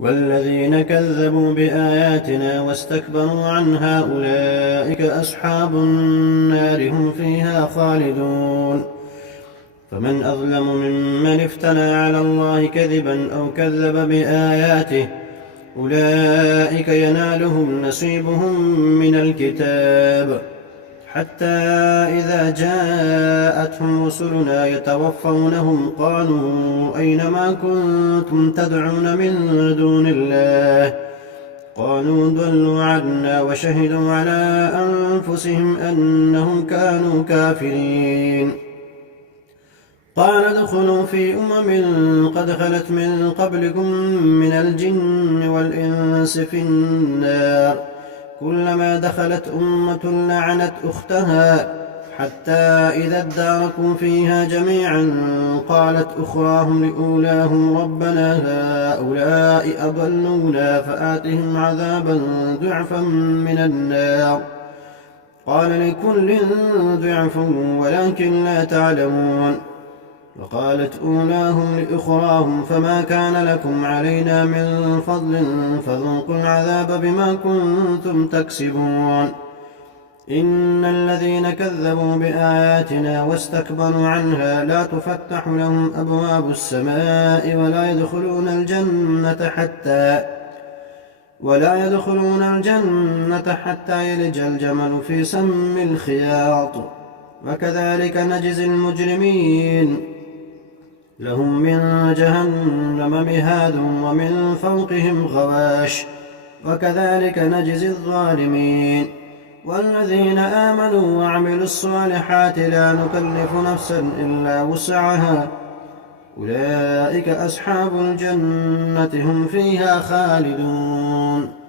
والذين كذبوا بآياتنا واستكبروا عنها أولئك أصحاب النار هم فيها خالدون. فمن أظلم ممن افترى على الله كذبا أو كذب بآياته أولئك ينالهم نصيبهم من الكتاب حتى إذا جاءتهم رسلنا يتوفونهم قالوا أين ما كنتم تدعون من دون الله قالوا ضلوا عنا وشهدوا على أنفسهم أنهم كانوا كافرين. قال ادخلوا في قد خلت من قبلكم من الجن والإنس في النار كلما دخلت أمة لعنت أختها حتى إذا اداركوا فيها جميعا قالت أخراهم لأولاهم ربنا هؤلاء أضلونا فآتهم عذابا ضعفا من النار قال لكل ضعف ولكن لا تعلمون. وقالت أولاهم لأخراهم فما كان لكم علينا من فضل فذوقوا العذاب بما كنتم تكسبون. إن الذين كذبوا بآياتنا واستكبروا عنها لا تفتح لهم أبواب السماء ولا يدخلون الجنة حتى يلج الجمل في سم الخياط وكذلك نجزي المجرمين. لهم من جهنم مهاد ومن فوقهم غواش وكذلك نجزي الظالمين. والذين آمنوا وعملوا الصالحات لا نكلف نفسا إلا وسعها أولئك أصحاب الجنة هم فيها خالدون.